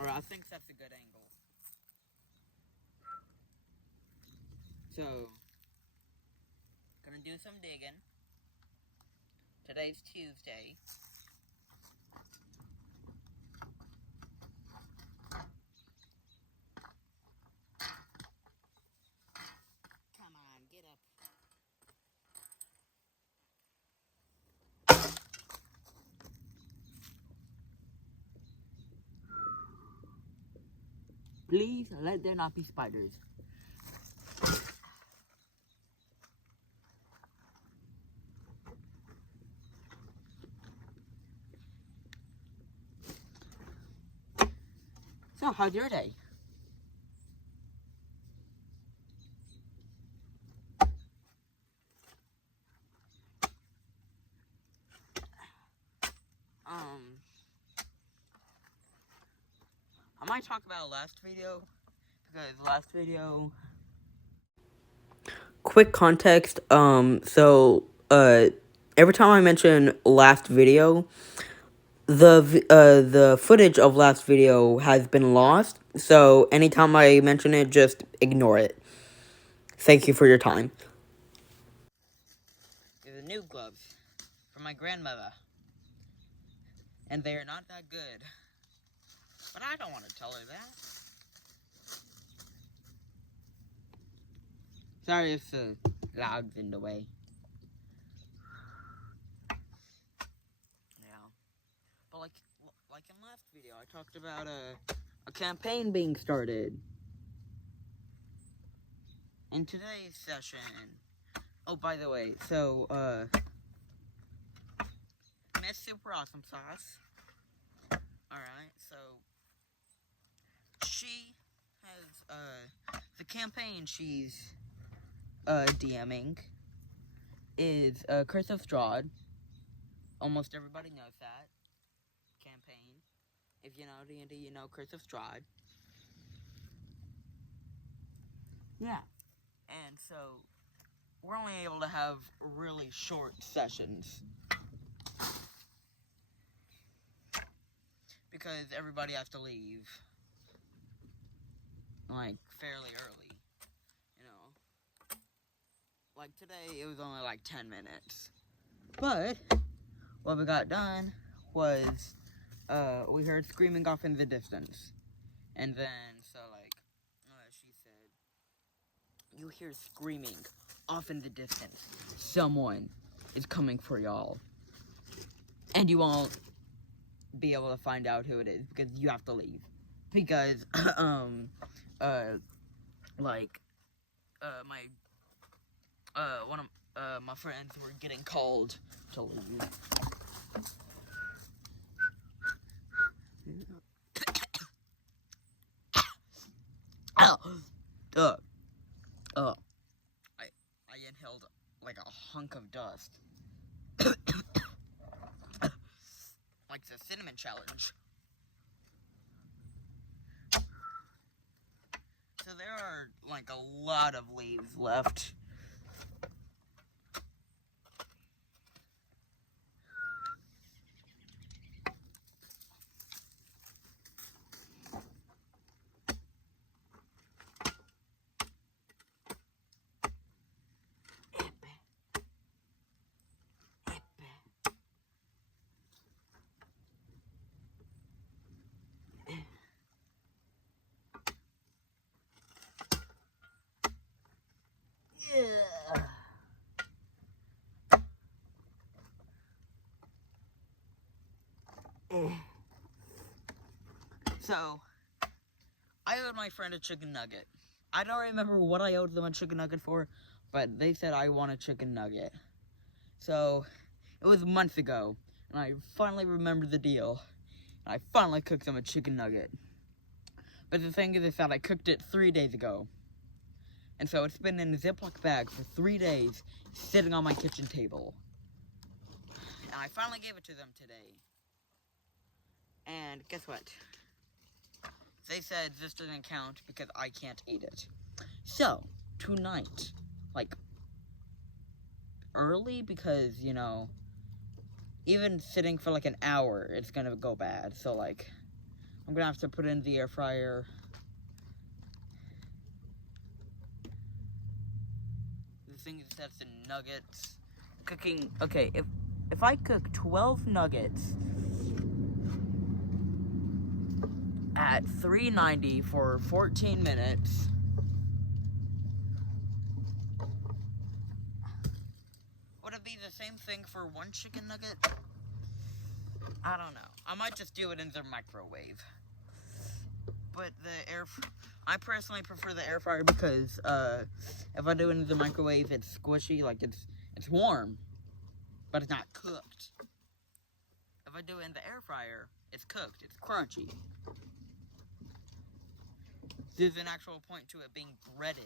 Alright, I think that's a good angle. So, gonna do some digging. Today's Tuesday. Come on, get up. Please let there not be spiders. So, how's your day? I might talk about last video, because last video... Quick context, every time I mention last video, the footage of last video has been lost, so anytime I mention it, just ignore it. Thank you for your time. These are new gloves from my grandmother, and they are not that good, but I don't want to tell her that. Sorry if the loud's in the way. Yeah, but like in last video, I talked about a campaign being started. In today's session, oh, by the way, so, Miss Super Awesome Sauce, alright, so, she has, the campaign she's, DMing is, Curse of Strahd. Almost everybody knows that campaign. If you know D&D, you know Curse of Strahd. Yeah. And so, we're only able to have really short sessions. Because everybody has to leave. Like, fairly early. You know? Like, today, it was only like 10 minutes. But, what we got done was, we heard screaming off in the distance. And then, so, like, she said, you hear screaming off in the distance. Someone is coming for y'all. And you won't be able to find out who it is, because you have to leave. Because, one of, my friends were getting called to leave. I inhaled like a hunk of dust. Like the cinnamon challenge. So there are like a lot of leaves left. So, I owed my friend a chicken nugget. I don't remember what I owed them a chicken nugget for, but they said I want a chicken nugget. So, it was months ago, and I finally remembered the deal. And I finally cooked them a chicken nugget. But the thing is that I cooked it 3 days ago. And so it's been in a Ziploc bag for 3 days, sitting on my kitchen table. And I finally gave it to them today. And guess what? They said this doesn't count because I can't eat it. So, tonight, like, early, because, you know, even sitting for like an hour, it's gonna go bad. So, like, I'm gonna have to put it in the air fryer. The thing is that's the nuggets. Cooking, okay, if I cook 12 nuggets at 390 for 14 minutes, would it be the same thing for one chicken nugget? I don't know. I might just do it in the microwave. But I personally prefer the air fryer because if I do it in the microwave, it's squishy, like it's warm, but it's not cooked. If I do it in the air fryer, it's cooked, it's crunchy. There's an actual point to it being breaded.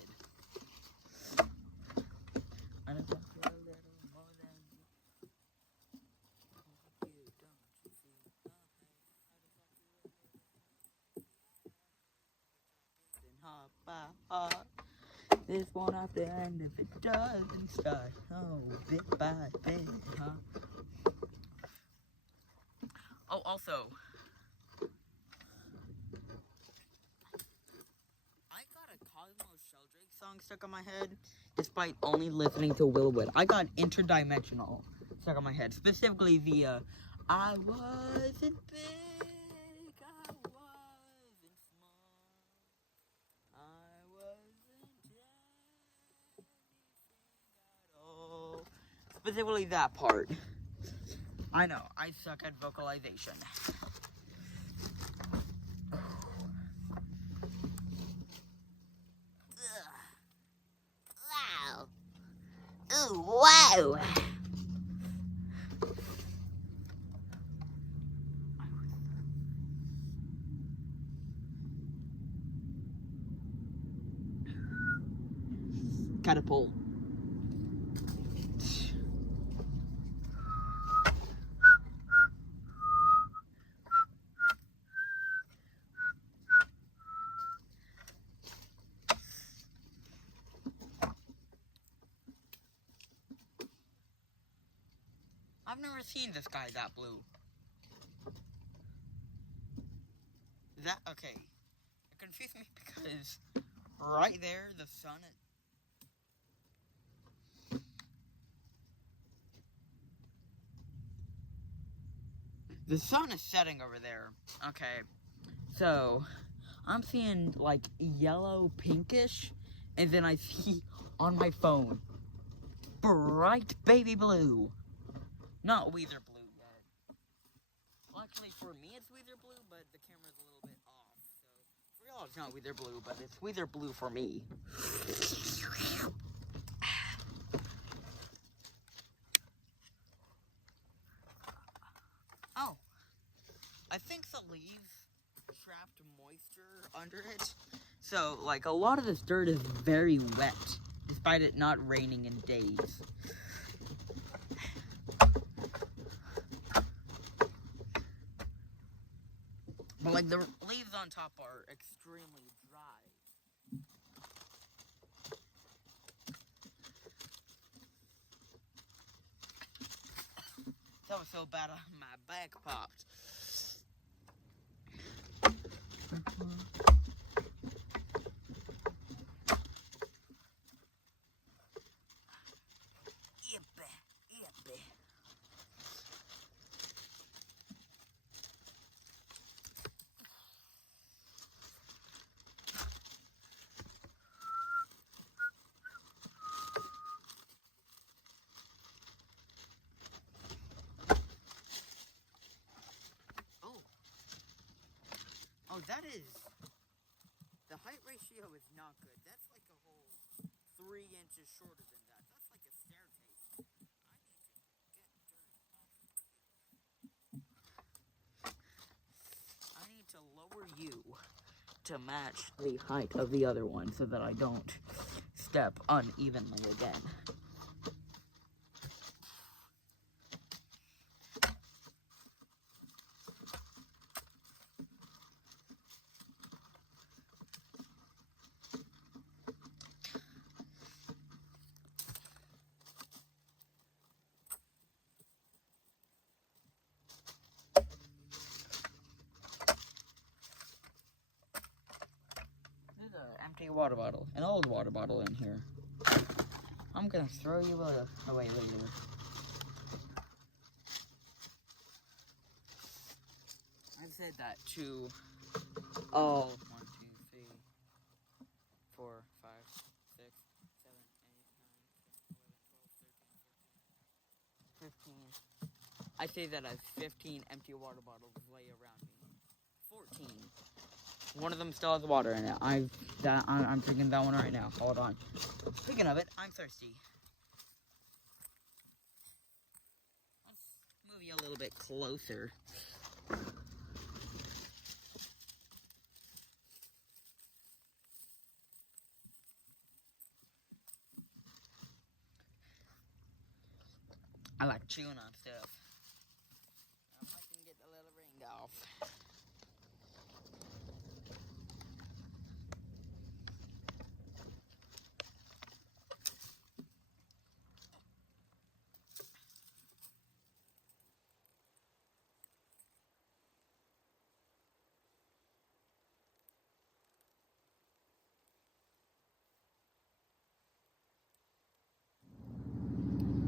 This won't have to end if it doesn't start. Oh, bit by bit, huh? Oh, also, I got a Cosmo Sheldrake song stuck on my head, despite only listening to Willwood. I got Interdimensional stuck on my head, specifically the, I wasn't big, I wasn't small, I wasn't anything at all. Specifically that part. I know, I suck at vocalization. Wow. Ooh, wow. Catapult. I've never seen the sky that blue. Okay. It confused me because right there, the sun. The sun is setting over there. Okay. So, I'm seeing like yellow, pinkish, and then I see on my phone bright baby blue. Not Weezer blue yet. Well, actually, for me it's Weezer blue, but the camera's a little bit off. So, for y'all it's not Weezer blue, but it's Weezer blue for me. Oh. I think the leaves trapped moisture under it. So, like, a lot of this dirt is very wet, despite it not raining in days. But, like, the leaves on top are extremely dry. That was so bad, my back popped. Oh, that is... The height ratio is not good. That's like a whole 3 inches shorter than that. That's like a staircase. I need to lower you to match the height of the other one so that I don't step unevenly again. empty water bottle, an old water bottle in here. I'm gonna throw you away later. I've said that to all 1, 2, 3, 4, 5, 6, 7, 8, 9, 10, 11, 12, 13, 14, 15. I say that as 15 empty water bottles lay around me. 14. One of them still has water in it. I'm drinking that one right now. Hold on. Speaking of it, I'm thirsty. Let's move you a little bit closer. I like chewing on stuff. I can get the little ring off.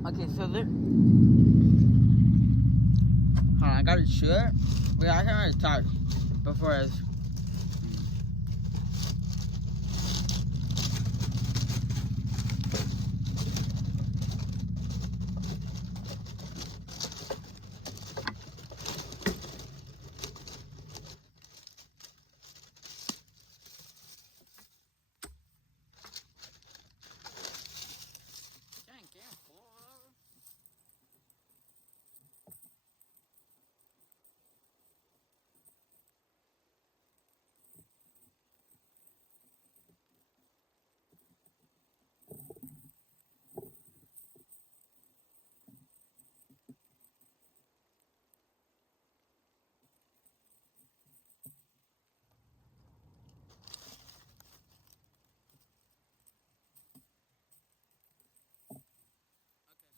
Okay, so there. Hold on, I gotta chew it. Wait, I can already talk before I.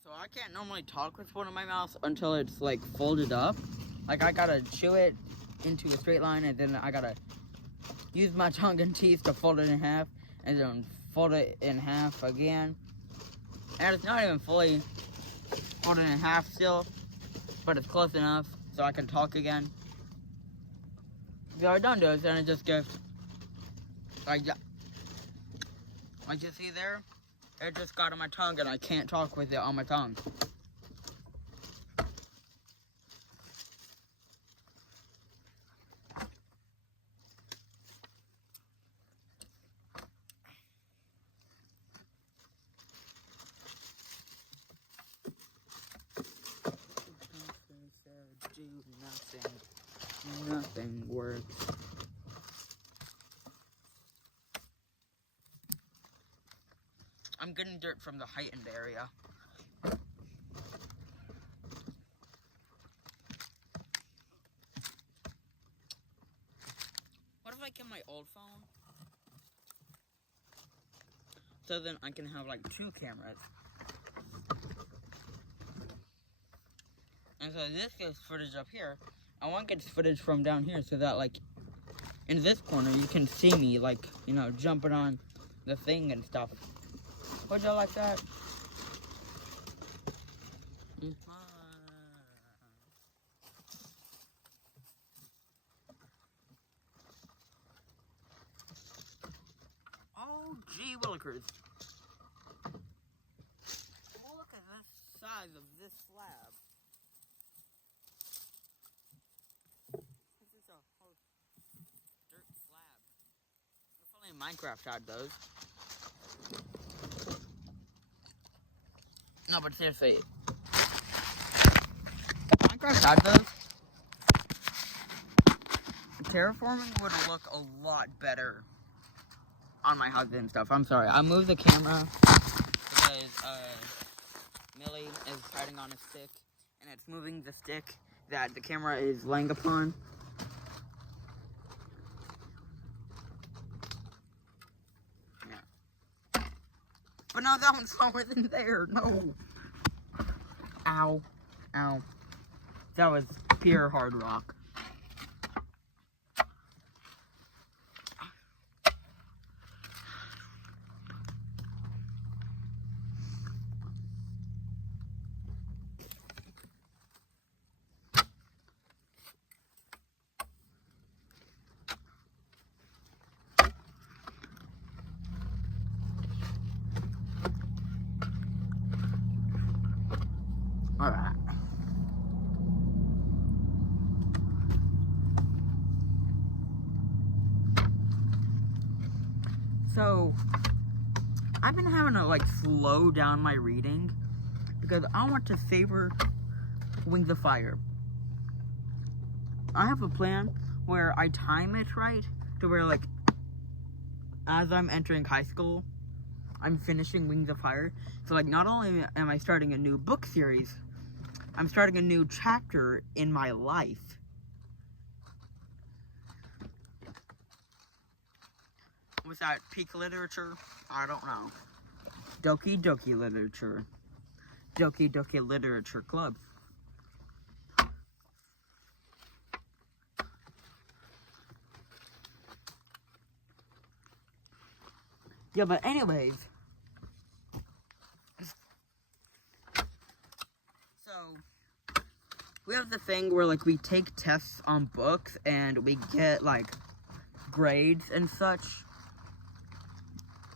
So I can't normally talk with one of my mouths until it's like folded up. Like I gotta chew it into a straight line and then I gotta use my tongue and teeth to fold it in half and then fold it in half again. And it's not even fully folded in half still, but it's close enough so I can talk again. If I don't do it, then it just goes like you see there? It just got on my tongue and I can't talk with it on my tongue. Nothing works. I'm getting dirt from the heightened area. What if I get my old phone? So then I can have like 2 cameras. And so this gets footage up here. And one gets footage from down here so that like in this corner you can see me like, you know, jumping on the thing and stuff. Would you like that? Oh, gee willikers. Look at the size of this slab. This is a whole dirt slab. If only Minecraft had those. No, but seriously, Minecraft had those. Terraforming would look a lot better on my house and stuff. I'm sorry, I moved the camera because Millie is riding on a stick, and it's moving the stick that the camera is laying upon. Yeah. But no, that one's lower than there. No. Ow. Ow. That was pure hard rock. Alright. So, I've been having to, like, slow down my reading because I want to savor Wings of Fire. I have a plan where I time it right to where, like, as I'm entering high school, I'm finishing Wings of Fire. So, like, not only am I starting a new book series, I'm starting a new chapter in my life. Was that peak literature? I don't know. Doki Doki Literature. Doki Doki Literature Club. Yeah, but anyways. So, we have the thing where, like, we take tests on books and we get, like, grades and such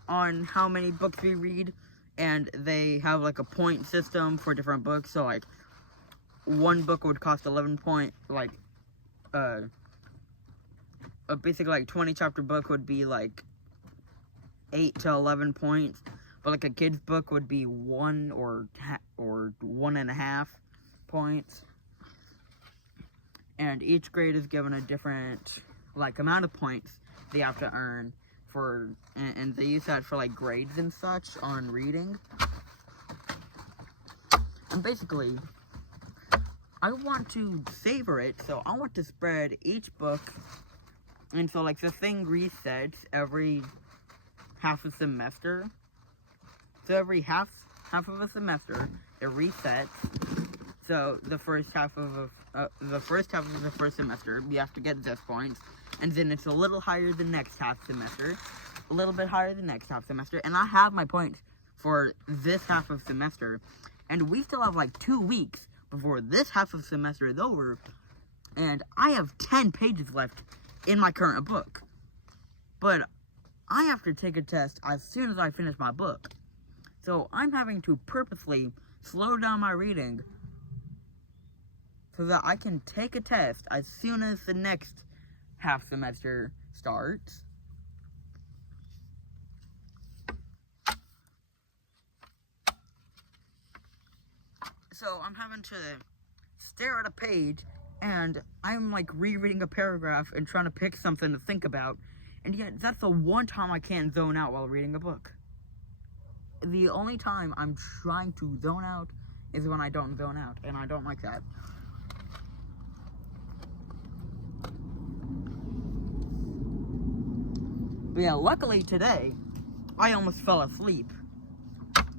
on how many books we read, and they have, like, a point system for different books. So, like, one book would cost 11 point, like, a basically, like, 20 chapter book would be, like, 8 to 11 points, but, like, a kid's book would be 1 or 1.5 points, and each grade is given a different, like, amount of points they have to earn for, and they use that for, like, grades and such on reading. And basically, I want to savor it, so I want to spread each book, and so, like, the thing resets every half a semester. So every half of a semester, it resets. So the first half of the first semester, you have to get this points, and then it's a little higher the next half semester, a little bit higher the next half semester, and I have my points for this half of semester, and we still have like 2 weeks before this half of semester is over, and I have 10 pages left in my current book, but I have to take a test as soon as I finish my book, so I'm having to purposely slow down my reading so that I can take a test as soon as the next half semester starts. So I'm having to stare at a page and I'm like rereading a paragraph and trying to pick something to think about, and yet that's the one time I can't zone out while reading a book. The only time I'm trying to zone out is when I don't zone out, and I don't like that. But yeah, luckily today, I almost fell asleep.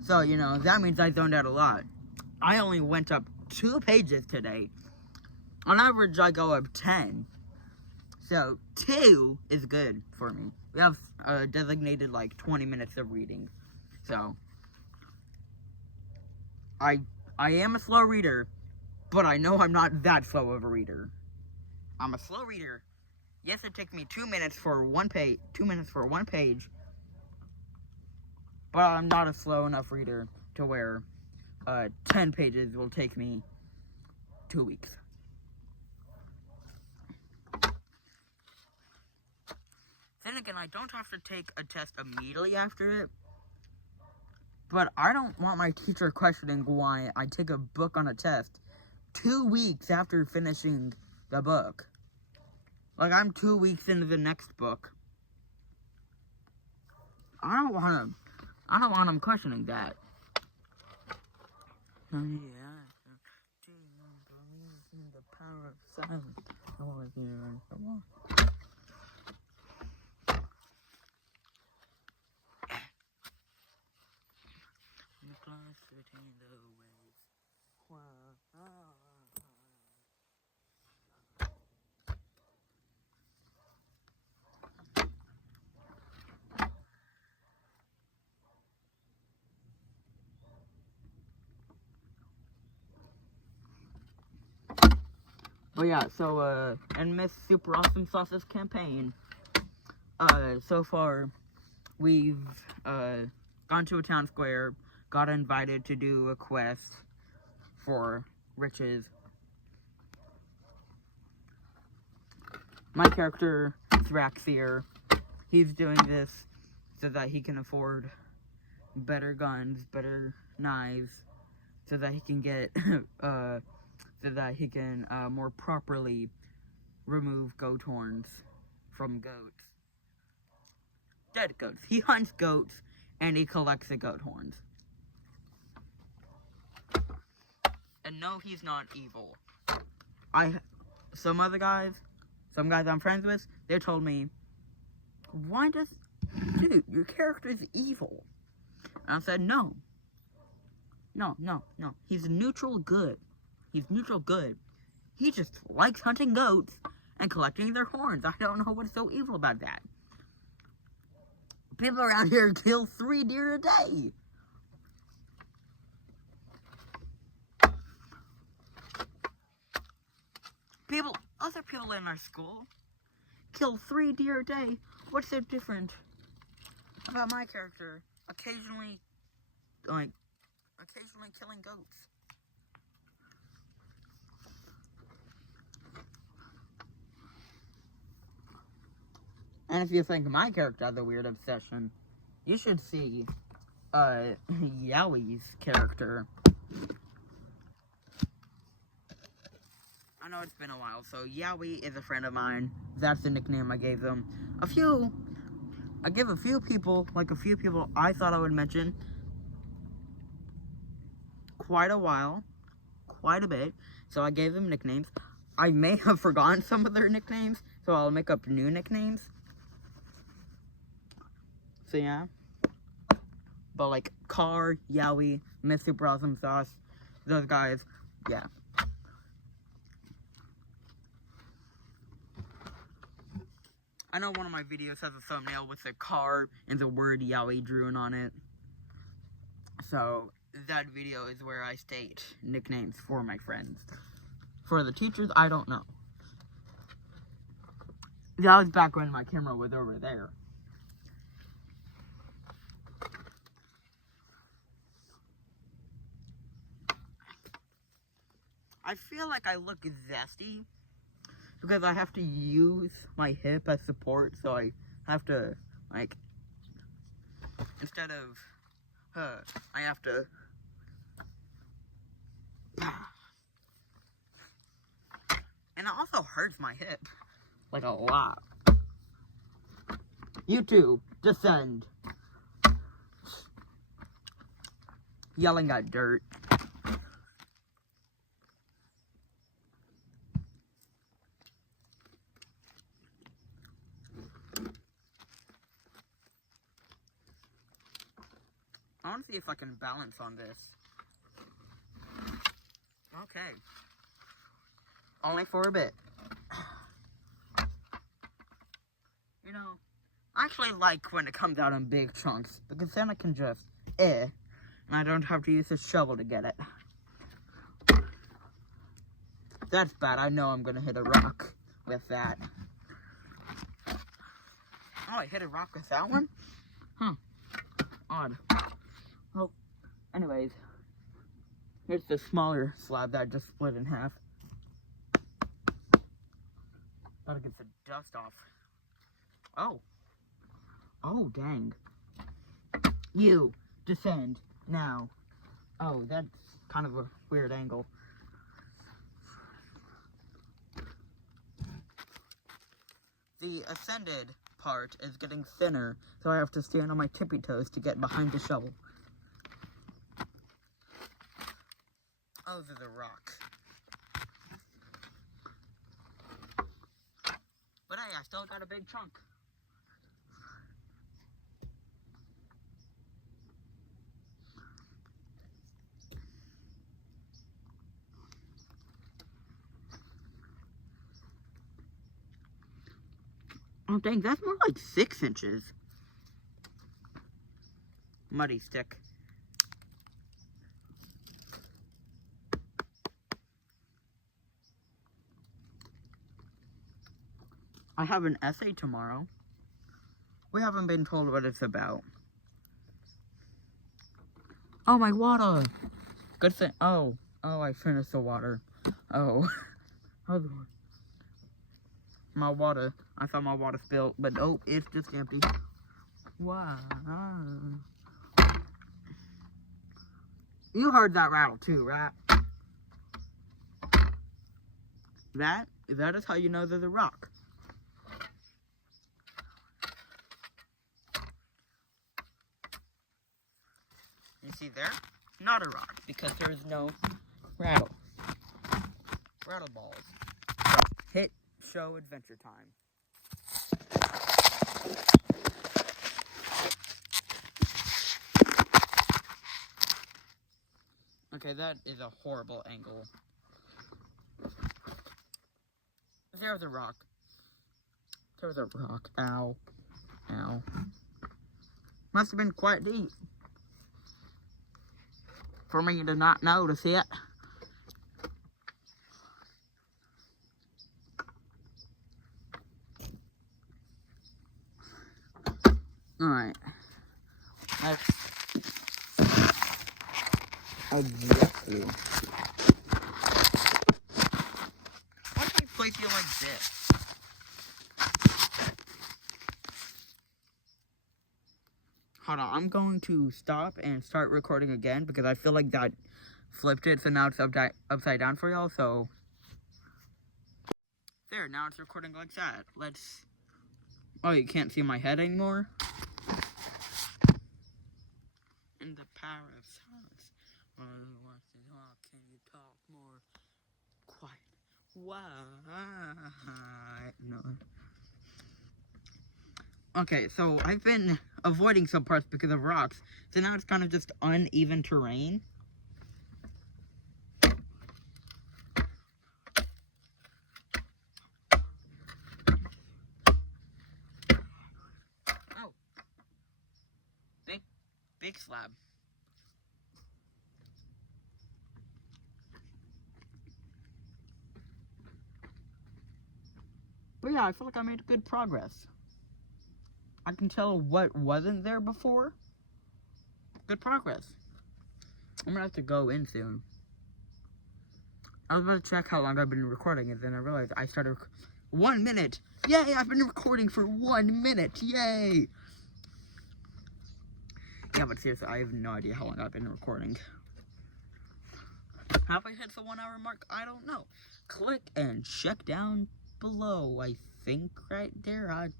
So, you know, that means I zoned out a lot. I only went up 2 pages today. On average, I go up 10. So, 2 is good for me. We have designated, like, 20 minutes of reading. So, I am a slow reader, but I know I'm not that slow of a reader. I'm a slow reader. Yes, it takes me 2 minutes for one page, but I'm not a slow enough reader to where 10 pages will take me 2 weeks. Then again, I don't have to take a test immediately after it, but I don't want my teacher questioning why I take a book on a test 2 weeks after finishing the book. Like, I'm 2 weeks into the next book. I don't want him questioning that. Oh, yeah. Do you believe in the power of silence? I want to hear it. Come on. The glass between the waves. But yeah, so, in Miss Super Awesome Sauce's campaign, so far, we've, gone to a town square, got invited to do a quest for riches. My character, Thraxier, he's doing this so that he can afford better guns, better knives, so that he can get, more properly remove goat horns from goats. Dead goats. He hunts goats, and he collects the goat horns. And no, he's not evil. Some guys I'm friends with, they told me, dude, your character is evil. And I said, no. He's neutral good. He just likes hunting goats and collecting their horns. I don't know what's so evil about that. People around here kill 3 deer a day. Other people in our school kill 3 deer a day. What's so different about my character occasionally killing goats? And if you think my character has a weird obsession, you should see Yowie's character. I know it's been a while, so Yowie is a friend of mine. That's the nickname I gave them. I gave a few people I thought I would mention quite a bit, so I gave them nicknames. I may have forgotten some of their nicknames, so I'll make up new nicknames. So yeah. But like Car, Yowie, Mr. Brosum Sauce, those guys, yeah. I know one of my videos has a thumbnail with a car and the word Yowie drawn on it. So that video is where I state nicknames for my friends. For the teachers, I don't know. That was back when my camera was over there. I feel like I look zesty because I have to use my hip as support, so I have to, like, instead of, I have to, and it also hurts my hip, like a lot. You two, descend. Yelling at dirt. I want to see if I can balance on this. Okay. Only for a bit. You know, I actually like when it comes out in big chunks, because then I can just, and I don't have to use a shovel to get it. That's bad. I know I'm going to hit a rock with that. Oh, I hit a rock with that one? Huh. Odd. Well, anyways, here's the smaller slab that I just split in half. Gotta get the dust off. Oh. Oh, dang. You, descend, now. Oh, that's kind of a weird angle. The ascended part is getting thinner, so I have to stand on my tippy toes to get behind the shovel. Oh, there's a rock. But hey, I still got a big chunk. Oh dang, that's more like 6 inches. Muddy stick. I have an essay tomorrow. We haven't been told what it's about. Oh, my water. Good thing. Oh, Oh, I finished the water. Oh. My water. I thought my water spilled, but nope, it's just empty. Wow. You heard that rattle too, right? That is how you know there's a rock. You see there? Not a rock, because there is no rattle balls. So, hit show adventure time. Okay, that is a horrible angle. There's a rock. There's a rock. Ow. Ow. Must have been quite deep for me to not notice it. Alright. Let's adjust you. Why do I place you like this? Hold on, I'm going to stop and start recording again because I feel like that flipped it, so now it's upside down for y'all, so... There, now it's recording like that. Let's... Oh, you can't see my head anymore? In the power of silence. Can you talk more quiet? Why? No. Okay, so I've been avoiding some parts because of rocks, so now it's kind of just uneven terrain. Oh. Big slab. But yeah, I feel like I made good progress. I can tell what wasn't there before. Good progress. I'm gonna have to go in soon. I was about to check how long I've been recording, and then I realized I started 1 minute. Yay, I've been recording for 1 minute. Yay. Yeah, but seriously, I have no idea how long I've been recording. Have I hit the 1 hour mark? I don't know. Click and check down below. I think right there.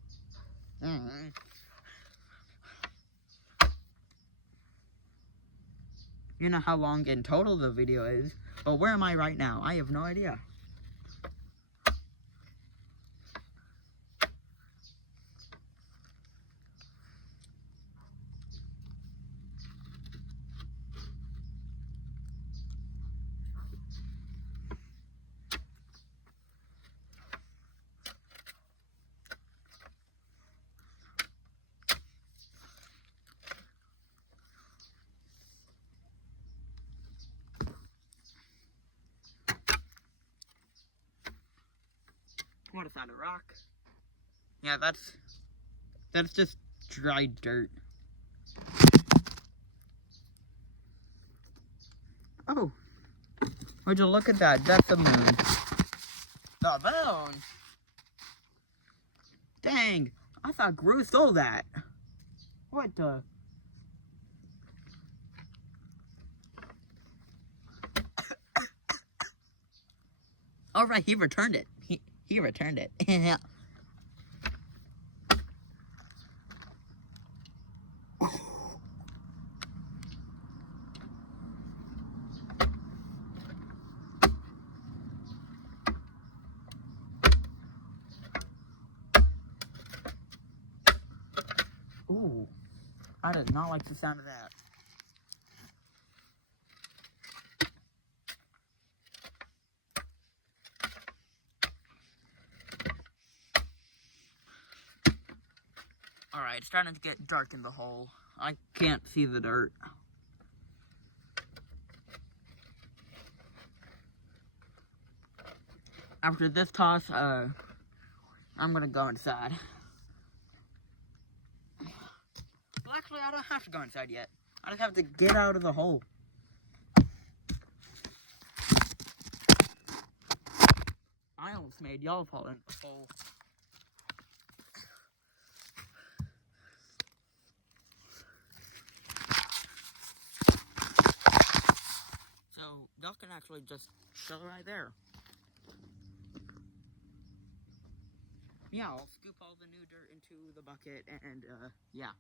You know how long in total the video is, but where am I right now? I have no idea. What is that, a rock? Yeah, that's just dry dirt. Oh, would you look at that? That's the moon. The moon? Dang, I thought Gru stole that. What the? All right, he returned it. He returned it. Ooh, I did not like the sound of that. Alright, it's starting to get dark in the hole. I can't see the dirt. After this toss, I'm gonna go inside. Well, actually, I don't have to go inside yet. I just have to get out of the hole. I almost made y'all fall in the hole. So, y'all can actually just chill right there. Yeah, I'll scoop all the new dirt into the bucket and, yeah.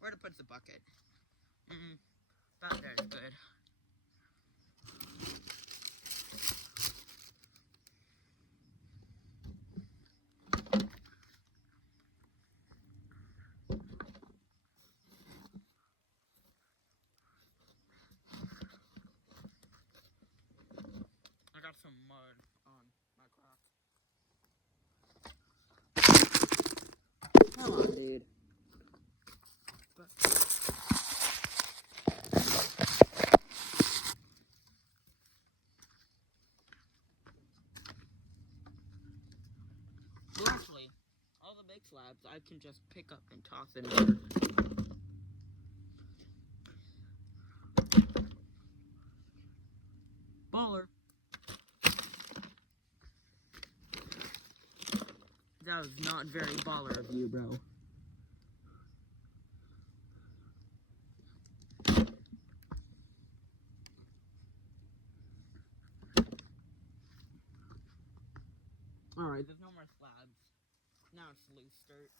Where to put the bucket? About there is good. I got some mud on my Crocs. Come on, dude. Well, actually, all the big slabs I can just pick up and toss in there. Baller. That was not very baller of you, bro. Alright, there's no more slabs. Now it's loose dirt.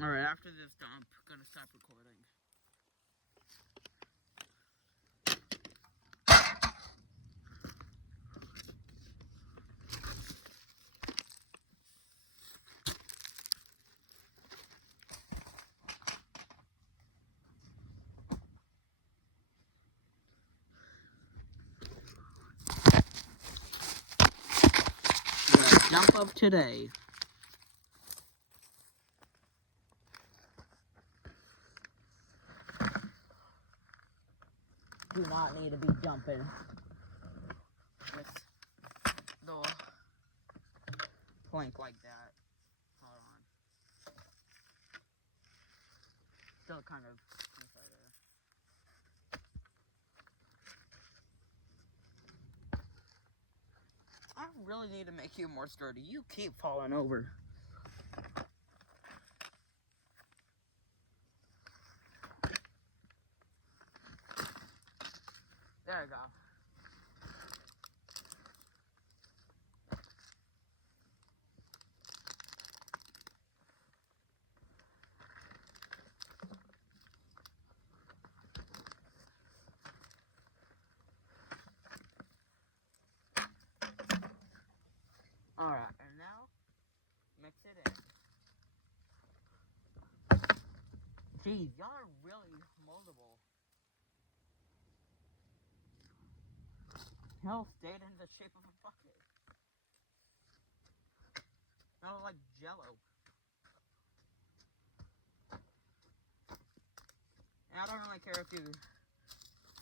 Alright, after this dump, I'm gonna stop recording. The dump of today. Do not need to be dumping with the plank like that. Hold on. Still kind of inside there. I really need to make you more sturdy. You keep falling over. There we go. Alright, and now, mix it in. Geez, y'all are really moldable. Hell, stayed in the shape of a bucket. No, like Jello. And I don't really care if you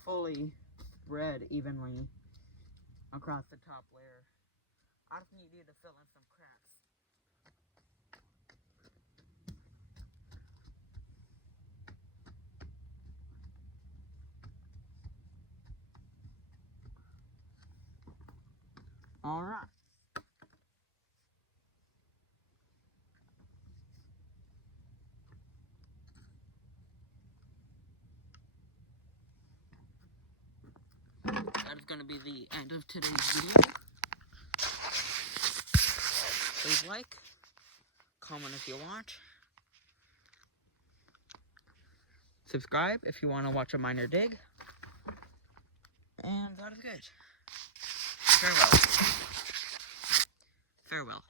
fully spread evenly across the top layer. I just need you to fill in some cracks. Alright. That is going to be the end of today's video. Please like, comment if you want, subscribe if you want to watch a miner dig, and that is good. Farewell. Farewell.